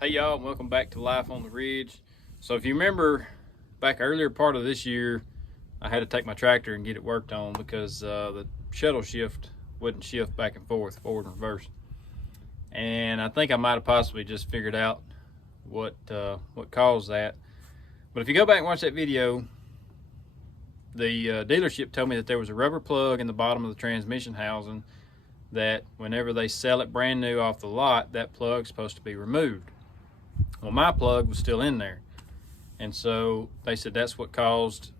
Hey y'all, and welcome back to Life on the Ridge. So if you remember back earlier part of this year, I had to take my tractor and get it worked on because the shuttle shift wouldn't shift back and forth, forward and reverse. And I think I might have possibly just figured out what caused that. But if you go back and watch that video, the dealership told me that there was a rubber plug in the bottom of the transmission housing that whenever they sell it brand new off the lot, that plug's supposed to be removed. Well, my plug was still in there, and so they said that's what caused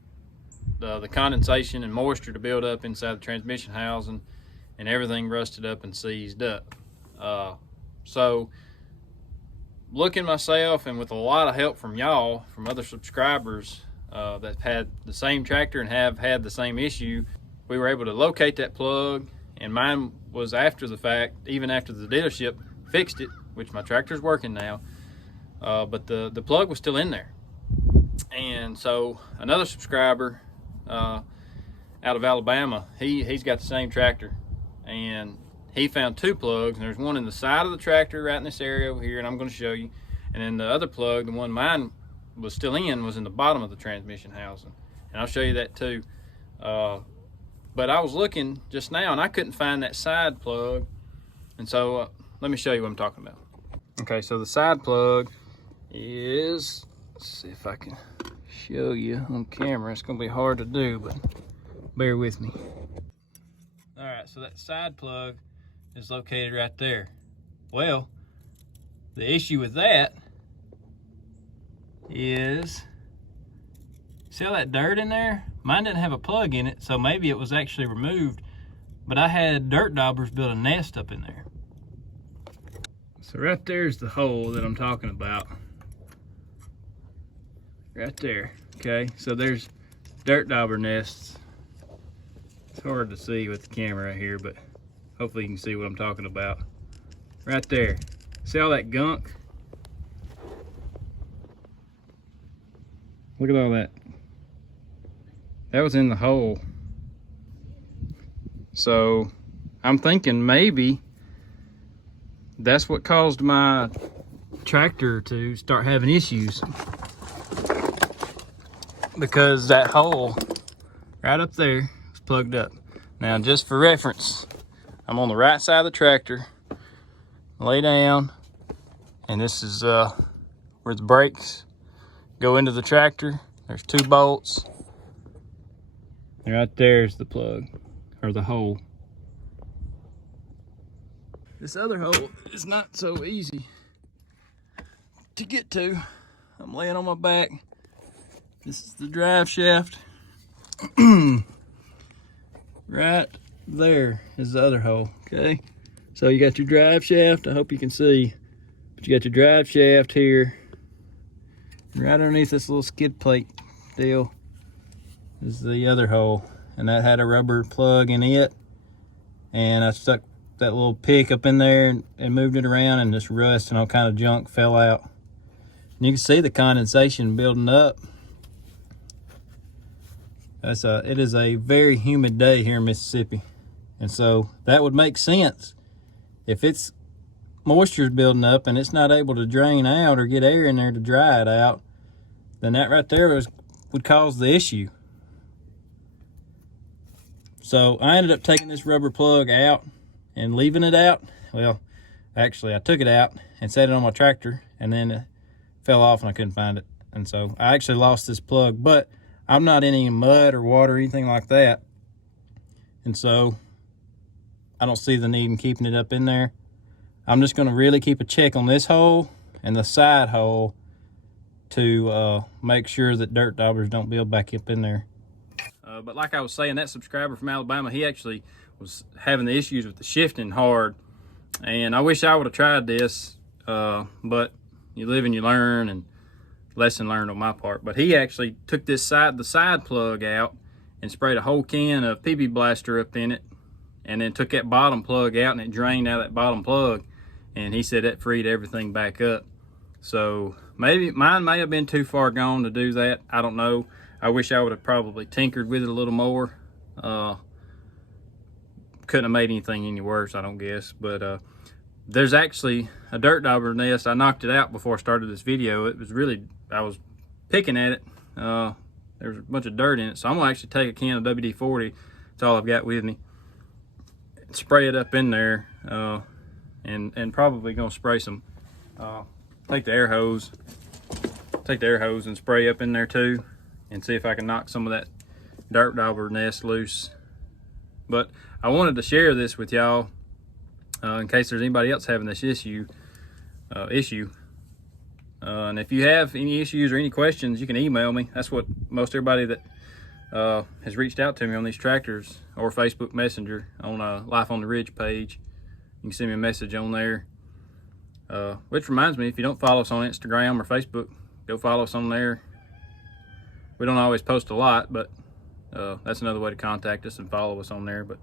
the condensation and moisture to build up inside the transmission housing, and everything rusted up and seized up. So looking myself, and with a lot of help from y'all, from other subscribers that had the same tractor and have had the same issue, we were able to locate that plug. And mine was after the fact, even after the dealership fixed it, which my tractor's working now. But the plug was still in there. And so another subscriber out of Alabama, he's got the same tractor, and he found two plugs, and there's one in the side of the tractor right in this area over here, and I'm going to show you. And then the other plug, the one mine was still in, was in the bottom of the transmission housing, and I'll show you that too. But I was looking just now and I couldn't find that side plug, and so let me show you what I'm talking about. Okay, so the side plug is, let's see if I can show you on camera. It's gonna be hard to do, but bear with me. All right, so that side plug is located right there. Well, the issue with that is, see all that dirt in there? Mine didn't have a plug in it, so maybe it was actually removed, but I had dirt daubers build a nest up in there. So right there's the hole that I'm talking about. Right there, okay? So there's dirt dauber nests. It's hard to see with the camera right here, but hopefully you can see what I'm talking about. Right there. See all that gunk? Look at all that. That was in the hole. So I'm thinking maybe that's what caused my tractor to start having issues, because that hole right up there was plugged up. Now, just for reference, I'm on the right side of the tractor, lay down, and this is where the brakes go into the tractor. There's two bolts. And right there's the plug, or the hole. This other hole is not so easy to get to. I'm laying on my back. This is the drive shaft. Right there is the other hole, okay? So you got your drive shaft, I hope you can see, but you got your drive shaft here. And right underneath this little skid plate deal is the other hole, and that had a rubber plug in it, and I stuck that little pick up in there and moved it around, and this rust and all kind of junk fell out. And you can see the condensation building up. It is a very humid day here in Mississippi, and so that would make sense. If it's moisture's building up and it's not able to drain out or get air in there to dry it out, then that right there would cause the issue. So I ended up taking this rubber plug out and leaving it out. Well, actually I took it out and set it on my tractor, and then it fell off and I couldn't find it. And so I actually lost this plug, but I'm not in any mud or water or anything like that. And so I don't see the need in keeping it up in there. I'm just gonna really keep a check on this hole and the side hole to make sure that dirt daubers don't build back up in there. But like I was saying, that subscriber from Alabama, he actually was having the issues with the shifting hard, and I wish I would have tried this, but you live and you learn, and lesson learned on my part. But he actually took the side plug out and sprayed a whole can of PB Blaster up in it, and then took that bottom plug out, and it drained out of that bottom plug, and he said that freed everything back up. So maybe mine may have been too far gone to do that. I don't know. I wish I would have probably tinkered with it a little more. Couldn't have made anything any worse, I don't guess. But there's actually a dirt dauber nest. I knocked it out before I started this video. It was really, I was picking at it. There's a bunch of dirt in it, so I'm gonna actually take a can of WD-40. That's all I've got with me. Spray it up in there, and probably gonna spray some. Take the air hose and spray up in there too, and see if I can knock some of that dirt dauber nest loose. But I wanted to share this with y'all in case there's anybody else having this issue. And if you have any issues or any questions, you can email me. That's what most everybody that has reached out to me on these tractors, or Facebook Messenger on Life on the Ridge page. You can send me a message on there. Which reminds me, if you don't follow us on Instagram or Facebook, go follow us on there. We don't always post a lot, but that's another way to contact us and follow us on there. But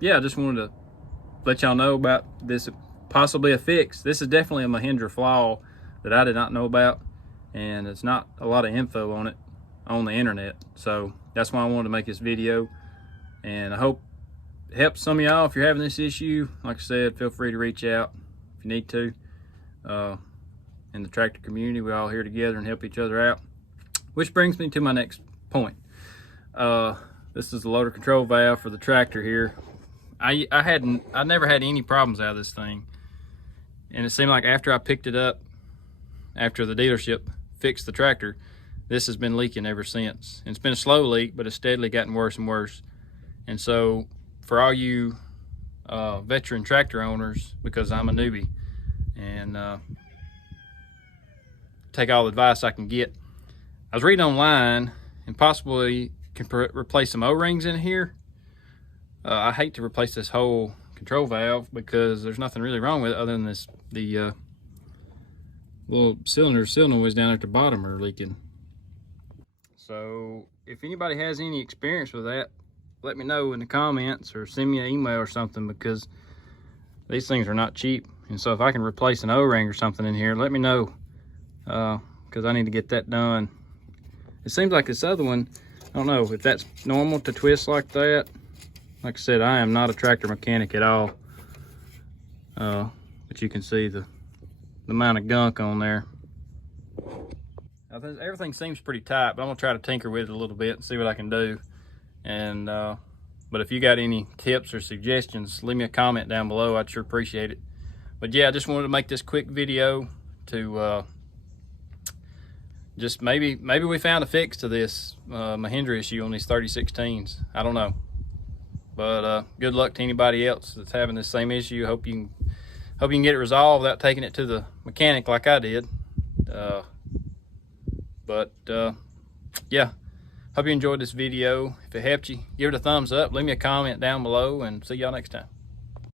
yeah, I just wanted to let y'all know about this, possibly a fix. This is definitely a Mahindra Flaw that I did not know about, and it's not a lot of info on it on the internet. So that's why I wanted to make this video, and I hope it helps some of y'all. If you're having this issue, like I said, feel free to reach out if you need to. In the tractor community, we're all here together and help each other out. Which brings me to my next point. This is the loader control valve for the tractor here. I never had any problems out of this thing, and it seemed like after I picked it up, after the dealership fixed the tractor, this has been leaking ever since. And it's been a slow leak, but it's steadily gotten worse and worse. And so for all you veteran tractor owners, because I'm a newbie and take all the advice I can get, I was reading online and possibly can replace some O-rings in here. I hate to replace this whole control valve because there's nothing really wrong with it other than the little seal noise down at the bottom are leaking. So if anybody has any experience with that, let me know in the comments or send me an email or something, because these things are not cheap. And so if I can replace an O-ring or something in here, let me know, because I need to get that done. It seems like this other one, I don't know if that's normal to twist like that. Like I said, I am not a tractor mechanic at all, but you can see the amount of gunk on there. I think everything seems pretty tight, but I'm gonna try to tinker with it a little bit and see what I can do. And but if you got any tips or suggestions, leave me a comment down below. I'd sure appreciate it. But yeah, I just wanted to make this quick video to just maybe we found a fix to this Mahindra issue on these 3016s. I don't know. But good luck to anybody else that's having this same issue. Hope you can get it resolved without taking it to the mechanic like I did. Yeah, hope you enjoyed this video. If it helped you, give it a thumbs up, leave me a comment down below, and see y'all next time.